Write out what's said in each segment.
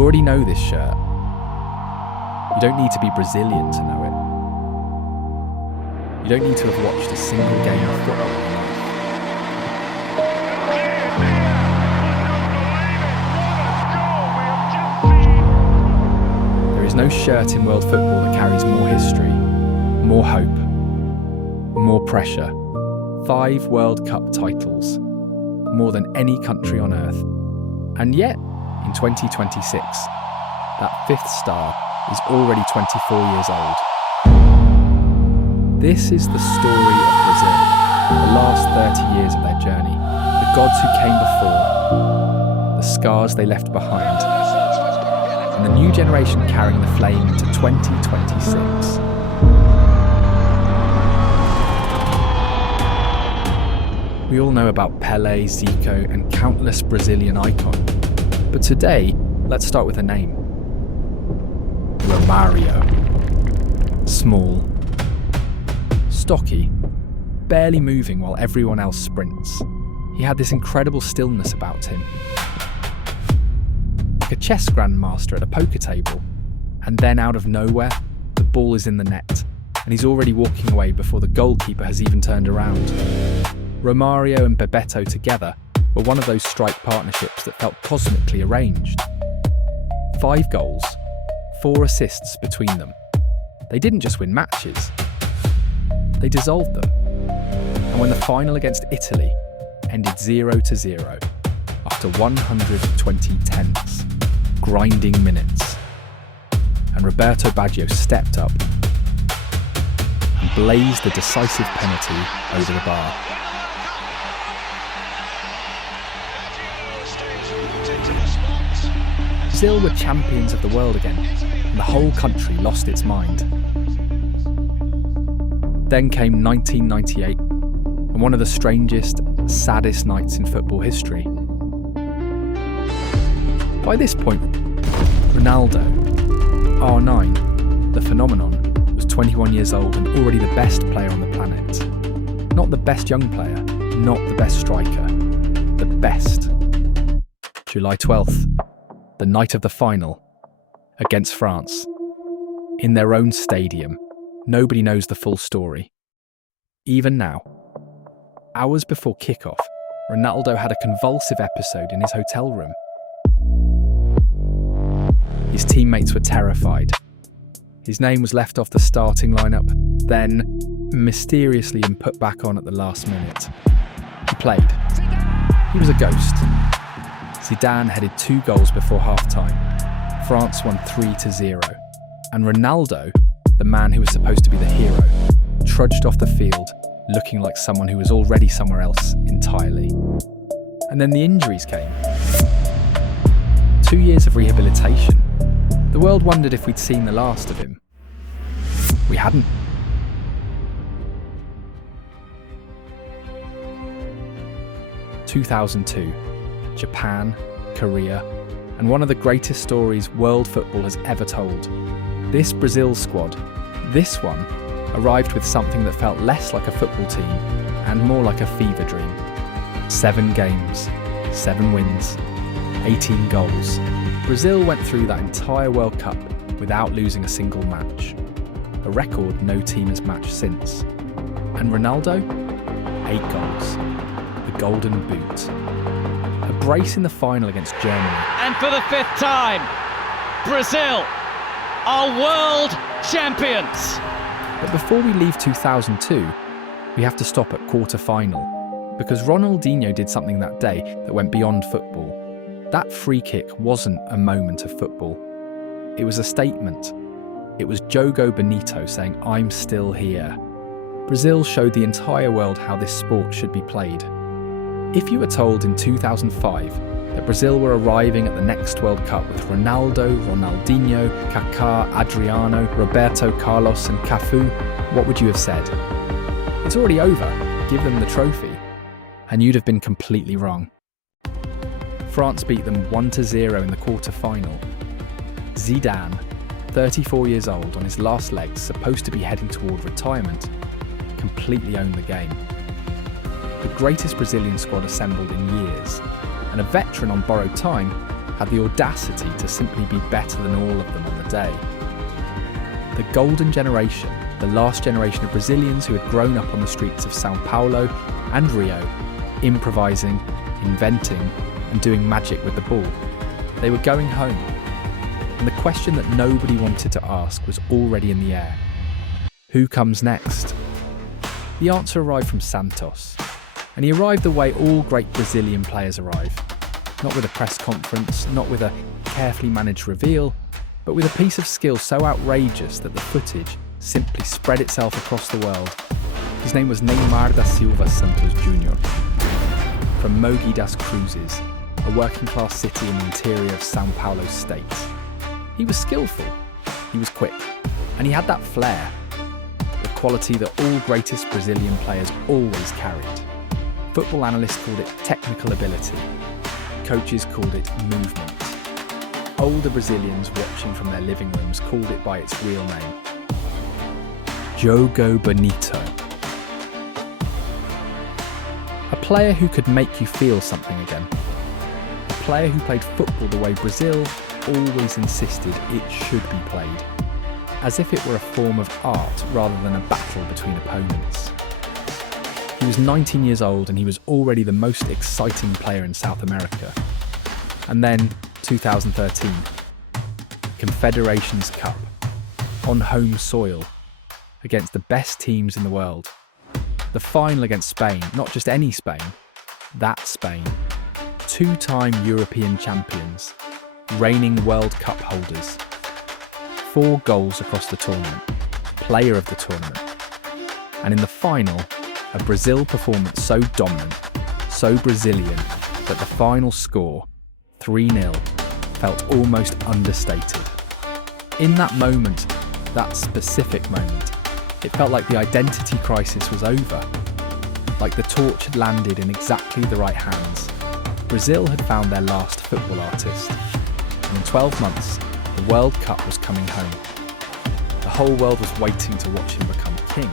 You already know this shirt. You don't need to be Brazilian to know it. You don't need to have watched a single game of football in your life. There is no shirt in world football that carries more history, more hope, more pressure. 5 World Cup titles, more than any country on earth. And yet, in 2026, that 5th star is already 24 years old. This is the story of Brazil, the last 30 years of their journey, the gods who came before, the scars they left behind, and the new generation carrying the flame into 2026. We all know about Pelé, Zico, and countless Brazilian icons. But today, let's start with a name. Romario. Small. Stocky. Barely moving while everyone else sprints. He had this incredible stillness about him. Like a chess grandmaster at a poker table. And then out of nowhere, the ball is in the net. And he's already walking away before the goalkeeper has even turned around. Romario and Bebeto together were one of those strike partnerships that felt cosmically arranged. 5 goals, 4 assists between them. They didn't just win matches, they dissolved them. And when the final against Italy ended 0-0 after 120 tense, grinding minutes, and Roberto Baggio stepped up and blazed the decisive penalty over the bar. Brazil were champions of the world again, and the whole country lost its mind. Then came 1998, and one of the strangest, saddest nights in football history. By this point, Ronaldo, R9, the phenomenon, was 21 years old and already the best player on the planet. Not the best young player, not the best striker, the best. July 12th. The night of the final, against France. In their own stadium, nobody knows the full story. Even now, hours before kickoff, Ronaldo had a convulsive episode in his hotel room. His teammates were terrified. His name was left off the starting lineup, then mysteriously and put back on at the last minute. He played. He was a ghost. Zidane headed 2 goals before half-time. France won 3-0. And Ronaldo, the man who was supposed to be the hero, trudged off the field looking like someone who was already somewhere else entirely. And then the injuries came. 2 years of rehabilitation. The world wondered if we'd seen the last of him. We hadn't. (2002). Japan, Korea, and one of the greatest stories world football has ever told. This Brazil squad, this one, arrived with something that felt less like a football team and more like a fever dream. 7 games, 7 wins, 18 goals. Brazil went through that entire World Cup without losing a single match. A record no team has matched since. And Ronaldo? 8 goals. The Golden Boot. A brace in the final against Germany. And for the 5th time, Brazil are world champions. But before we leave 2002, we have to stop at quarter-final, because Ronaldinho did something that day that went beyond football. That free kick wasn't a moment of football. It was a statement. It was jogo bonito saying, "I'm still here." Brazil showed the entire world how this sport should be played. If you were told in 2005 that Brazil were arriving at the next World Cup with Ronaldo, Ronaldinho, Kaká, Adriano, Roberto Carlos and Cafu, what would you have said? It's already over, give them the trophy. And you'd have been completely wrong. France beat them 1-0 in the quarter-final. Zidane, 34 years old, on his last legs, supposed to be heading toward retirement, completely owned the game. The greatest Brazilian squad assembled in years, and a veteran on borrowed time had the audacity to simply be better than all of them on the day. The golden generation, the last generation of Brazilians who had grown up on the streets of São Paulo and Rio, improvising, inventing, and doing magic with the ball. They were going home. And the question that nobody wanted to ask was already in the air. Who comes next? The answer arrived from Santos. And he arrived the way all great Brazilian players arrive. Not with a press conference, not with a carefully managed reveal, but with a piece of skill so outrageous that the footage simply spread itself across the world. His name was Neymar da Silva Santos Jr. From Mogi das Cruzes, a working-class city in the interior of São Paulo state. He was skillful, he was quick, and he had that flair, the quality that all greatest Brazilian players always carried. Football analysts called it technical ability. Coaches called it movement. Older Brazilians watching from their living rooms called it by its real name. Jogo bonito. A player who could make you feel something again. A player who played football the way Brazil always insisted it should be played. As if it were a form of art rather than a battle between opponents. He was 19 years old and he was already the most exciting player in South America. And then, 2013, Confederations Cup, on home soil, against the best teams in the world. The final against Spain, not just any Spain, that Spain. Two-time European champions, reigning World Cup holders. 4 goals across the tournament, player of the tournament. And in the final, a Brazil performance so dominant, so Brazilian, that the final score, 3-0, felt almost understated. In that moment, that specific moment, it felt like the identity crisis was over, like the torch had landed in exactly the right hands. Brazil had found their last football artist, and in 12 months, the World Cup was coming home. The whole world was waiting to watch him become king.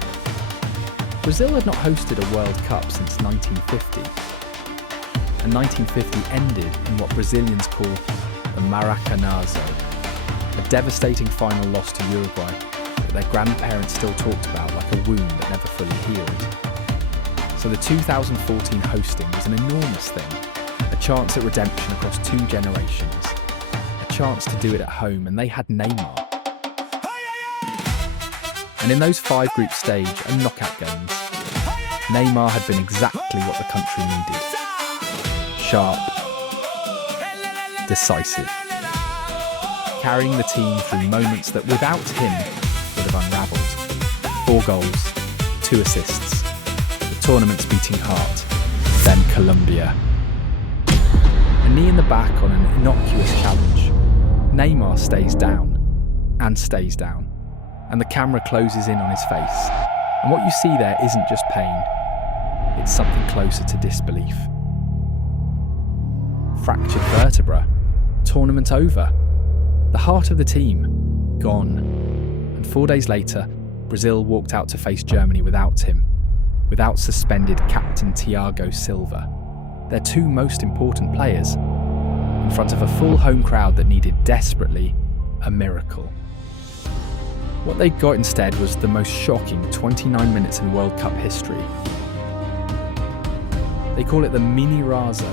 Brazil had not hosted a World Cup since 1950, and 1950 ended in what Brazilians call the Maracanazo, a devastating final loss to Uruguay that their grandparents still talked about like a wound that never fully healed. So the 2014 hosting was an enormous thing, a chance at redemption across 2 generations, a chance to do it at home, and they had Neymar. And in those 5 group stage and knockout games, Neymar had been exactly what the country needed. Sharp, decisive, carrying the team through moments that without him would have unravelled. 4 goals, 2 assists, the tournament's beating heart, then Colombia. A knee in the back on an innocuous challenge. Neymar stays down, and stays down, and the camera closes in on his face. And what you see there isn't just pain, it's something closer to disbelief. Fractured vertebra, tournament over, the heart of the team, gone. And 4 days later, Brazil walked out to face Germany without him, without suspended captain Thiago Silva, their 2 most important players, in front of a full home crowd that needed desperately a miracle. What they got instead was the most shocking 29 minutes in World Cup history. They call it the Mini Razo.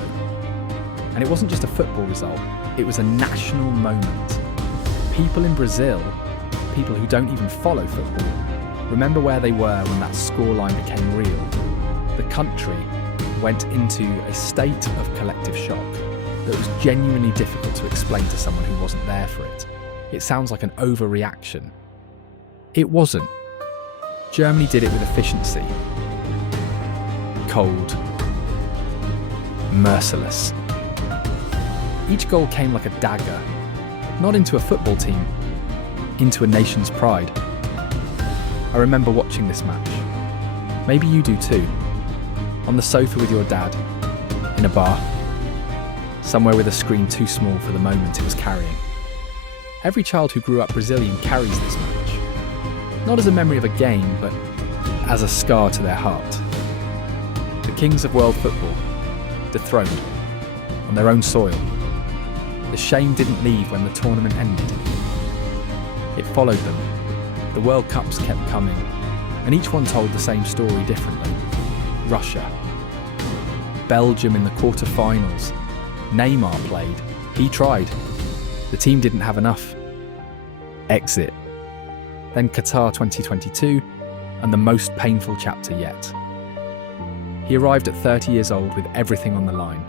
And it wasn't just a football result, it was a national moment. People in Brazil, people who don't even follow football, remember where they were when that scoreline became real. The country went into a state of collective shock that was genuinely difficult to explain to someone who wasn't there for it. It sounds like an overreaction. It wasn't. Germany did it with efficiency. Cold. Merciless. Each goal came like a dagger, not into a football team, into a nation's pride. I remember watching this match. Maybe you do too. On the sofa with your dad, in a bar, somewhere with a screen too small for the moment it was carrying. Every child who grew up Brazilian carries this match. Not as a memory of a game, but as a scar to their heart. The kings of world football, dethroned, on their own soil. The shame didn't leave when the tournament ended. It followed them. The World Cups kept coming, and each one told the same story differently. Russia. Belgium in the quarter-finals. Neymar played. He tried. The team didn't have enough. Exit. Then Qatar 2022, and the most painful chapter yet. He arrived at 30 years old with everything on the line.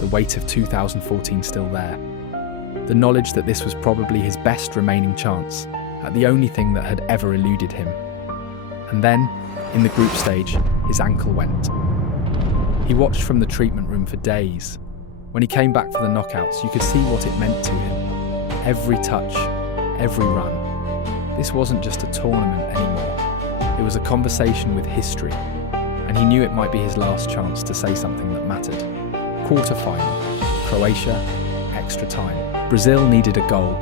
The weight of 2014 still there. The knowledge that this was probably his best remaining chance at the only thing that had ever eluded him. And then, in the group stage, his ankle went. He watched from the treatment room for days. When he came back for the knockouts, you could see what it meant to him. Every touch, every run. This wasn't just a tournament anymore. It was a conversation with history, and he knew it might be his last chance to say something that mattered. Quarter-final, Croatia, extra time. Brazil needed a goal.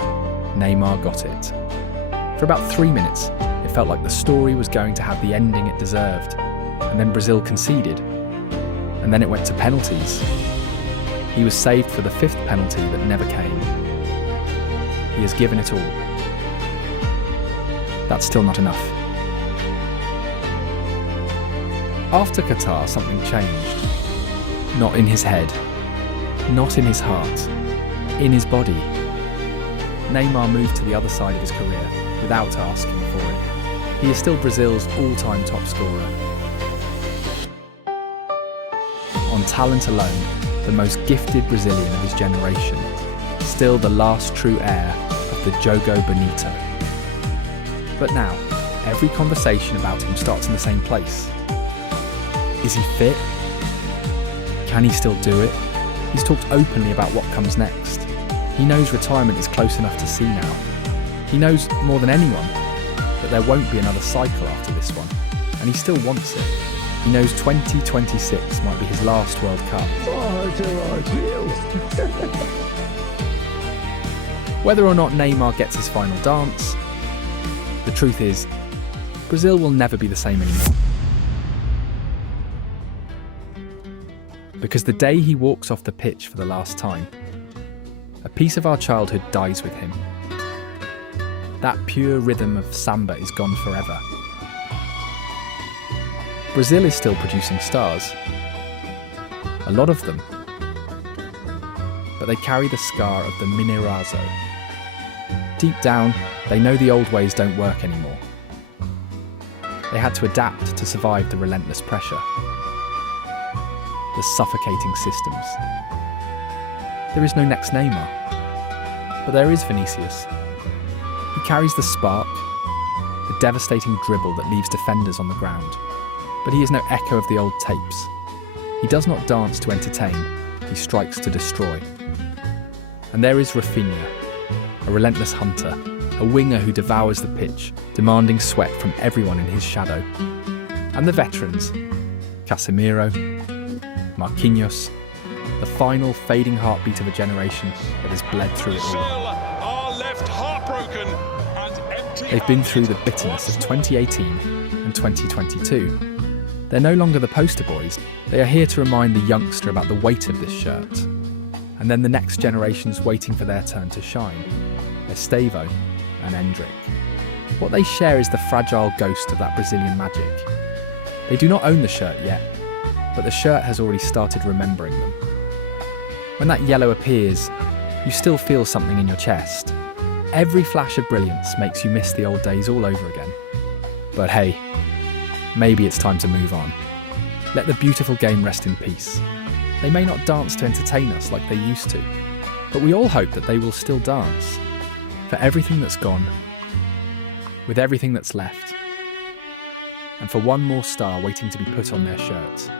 Neymar got it. For about 3 minutes, it felt like the story was going to have the ending it deserved, and then Brazil conceded. And then it went to penalties. He was saved for the 5th penalty that never came. He has given it all. That's still not enough. After Qatar, something changed. Not in his head, not in his heart, in his body. Neymar moved to the other side of his career without asking for it. He is still Brazil's all-time top scorer. On talent alone, the most gifted Brazilian of his generation, still the last true heir of the jogo bonito. But now, every conversation about him starts in the same place. Is he fit? Can he still do it? He's talked openly about what comes next. He knows retirement is close enough to see now. He knows more than anyone that there won't be another cycle after this one, and he still wants it. He knows 2026 might be his last World Cup. Whether or not Neymar gets his final dance, the truth is, Brazil will never be the same anymore. Because the day he walks off the pitch for the last time, a piece of our childhood dies with him. That pure rhythm of samba is gone forever. Brazil is still producing stars. A lot of them. But they carry the scar of the Mineirazo. Deep down, they know the old ways don't work anymore. They had to adapt to survive the relentless pressure. The suffocating systems. There is no next Neymar, but there is Vinicius. He carries the spark, the devastating dribble that leaves defenders on the ground, but he is no echo of the old tapes. He does not dance to entertain, he strikes to destroy. And there is Rafinha, a relentless hunter, a winger who devours the pitch, demanding sweat from everyone in his shadow. And the veterans, Casemiro, Marquinhos, the final fading heartbeat of a generation that has bled through it all. They've been through the bitterness of 2018 and 2022. They're no longer the poster boys. They are here to remind the youngster about the weight of this shirt. And then the next generation's waiting for their turn to shine. Estevão and Endrick. What they share is the fragile ghost of that Brazilian magic. They do not own the shirt yet, but the shirt has already started remembering them. When that yellow appears, you still feel something in your chest. Every flash of brilliance makes you miss the old days all over again. But hey, maybe it's time to move on. Let the beautiful game rest in peace. They may not dance to entertain us like they used to, but we all hope that they will still dance. For everything that's gone, with everything that's left, and for one more star waiting to be put on their shirts.